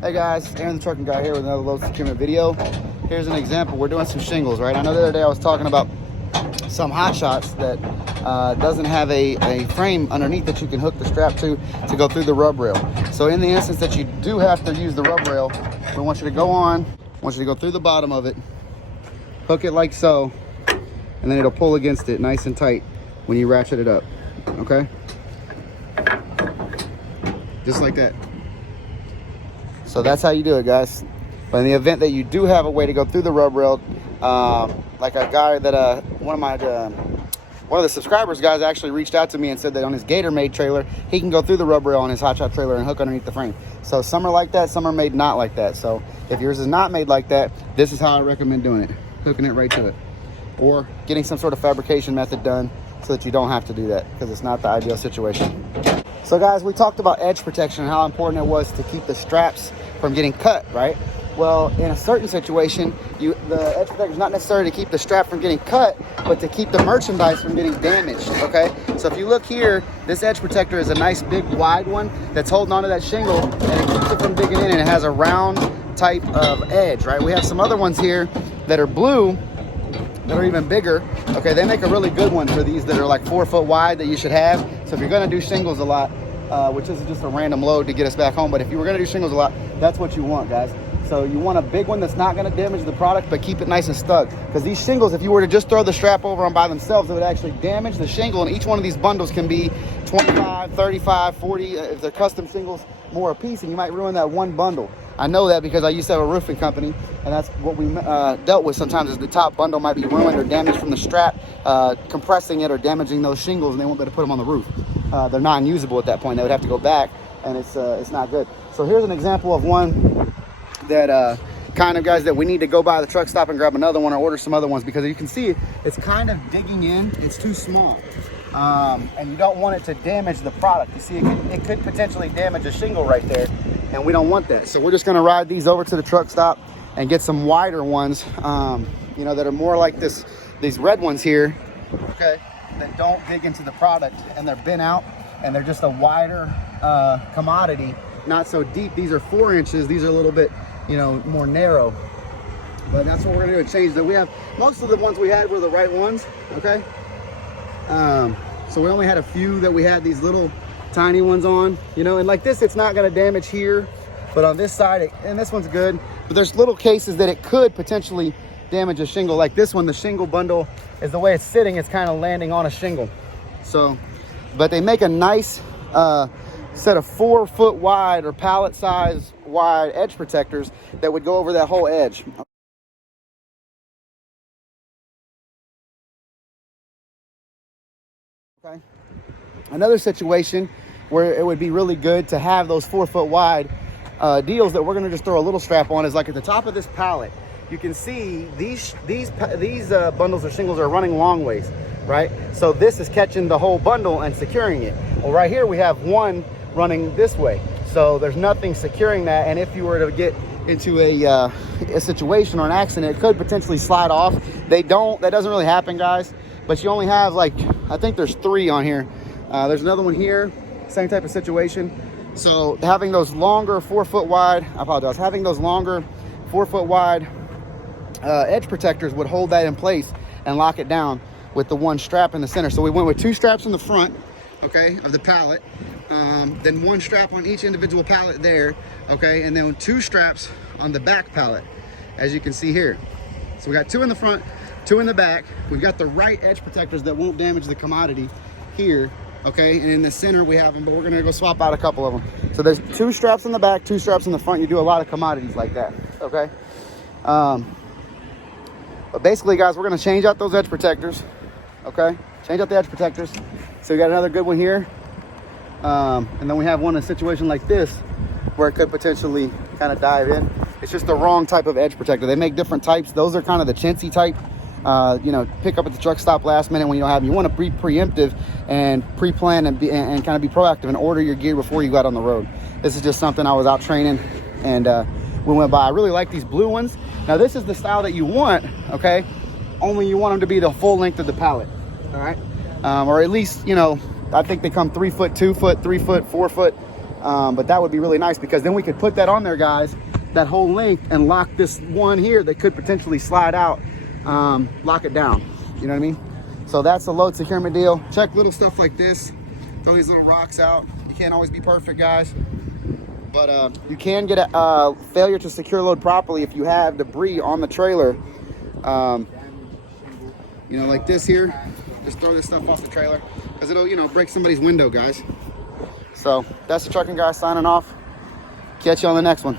Hey guys, Aaron the Trucking Guy here with another load securement video. Here's an example. We're doing some shingles, right? I know the other day I was talking about some hot shots that doesn't have a frame underneath that you can hook the strap to go through the rub rail. So in the instance that you do have to use the rub rail, we want you to go on, want you to go through the bottom of it, hook it like so, and then it'll pull against it nice and tight when you ratchet it up, okay? Just like that. So that's how you do it, guys. But in the event that you do have a way to go through the rub rail, like a guy that one of the subscribers guys actually reached out to me and said that on his Gator made trailer he can go through the rub rail on his hot shot trailer and hook underneath the frame. So some are like that, some are made not like that. So if yours is not made like that, this is how I recommend doing it, hooking it right to it, or getting some sort of fabrication method done so that you don't have to do that, because it's not the ideal situation. So guys, we talked about edge protection and how important it was to keep the straps from getting cut, right? Well, in a certain situation, the edge protector is not necessarily to keep the strap from getting cut, but to keep the merchandise from getting damaged, okay? So if you look here, this edge protector is a nice big wide one that's holding onto that shingle, and it keeps it from digging in, and it has a round type of edge, right? We have some other ones here that are blue that are even bigger. Okay, they make a really good one for these that are like 4 foot wide that you should have. So if you're gonna do shingles a lot, which is just a random load to get us back home, but if you were gonna do shingles a lot, that's what you want, guys. So you want a big one that's not gonna damage the product, but keep it nice and snug. Because these shingles, if you were to just throw the strap over them by themselves, it would actually damage the shingle, and each one of these bundles can be 25, 35, 40, if they're custom shingles, more a piece, and you might ruin that one bundle. I know that because I used to have a roofing company, and that's what we dealt with sometimes, is the top bundle might be ruined or damaged from the strap, compressing it or damaging those shingles, and they won't be able to put them on the roof. They're not unusable at that point. They would have to go back, and it's not good. So here's an example of one that kind of, guys, that we need to go by the truck stop and grab another one or order some other ones, because you can see it's kind of digging in. It's too small, and you don't want it to damage the product. You see, it could potentially damage a shingle right there, and we don't want that. So we're just going to ride these over to the truck stop and get some wider ones, you know, that are more like these red ones here, okay, that don't dig into the product, and they're bent out, and they're just a wider commodity, not so deep. These are 4 inches. These are a little bit, you know, more narrow. But that's what we're going to do, change that. We have, most of the ones we had were the right ones, okay? So we only had a few that we had these little tiny ones on, you know, and like this, it's not going to damage here, but on this side, and this one's good, but there's little cases that it could potentially damage a shingle. Like this one, the shingle bundle is the way it's sitting, it's kind of landing on a shingle. So, but they make a nice set of 4 foot wide or pallet size wide edge protectors that would go over that whole edge. Okay. Another situation where it would be really good to have those 4 foot wide deals that we're going to just throw a little strap on is like at the top of this pallet. You can see these bundles of shingles are running long ways, right? So this is catching the whole bundle and securing it. Well, right here we have one running this way, so there's nothing securing that. And if you were to get into a situation or an accident, it could potentially slide off. That doesn't really happen, guys, but you only have, like, I think there's 3 on here. There's another one here, same type of situation. So having those longer 4 foot wide, I apologize, having those longer 4 foot wide edge protectors would hold that in place and lock it down with the one strap in the center. So we went with 2 straps in the front, okay, of the pallet, then 1 strap on each individual pallet there, okay, and then 2 straps on the back pallet, as you can see here. So we got 2 in the front, 2 in the back. We've got the right edge protectors that won't damage the commodity here, okay, and in the center we have them, but we're gonna go swap out a couple of them. So there's 2 straps in the back, 2 straps in the front. You do a lot of commodities like that, okay. But basically, guys, we're gonna change out those edge protectors, okay, change out the edge protectors. So we got another good one here, and then we have one in a situation like this where it could potentially kind of dive in. It's just the wrong type of edge protector. They make different types. Those are kind of the chintzy type, you know, pick up at the truck stop last minute when you don't have them. You want to be preemptive and pre-plan and kind of be proactive and order your gear before you go out on the road. This is just something I was out training and we went by. I really like these blue ones. Now this is the style that you want, okay, only you want them to be the full length of the pallet, all right, or at least, you know, I think they come 3 foot, 2 foot, 3 foot, 4 foot, But that would be really nice, because then we could put that on there, guys, that whole length, and lock this one here that could potentially slide out, lock it down. You know what I mean? So that's the load securement deal. Check little stuff like this. Throw these little rocks out. You can't always be perfect, guys. But you can get a failure to secure load properly if you have debris on the trailer. You know, like this here. Just throw this stuff off the trailer, because it'll, you know, break somebody's window, guys. So that's the Trucking Guy signing off. Catch you on the next one.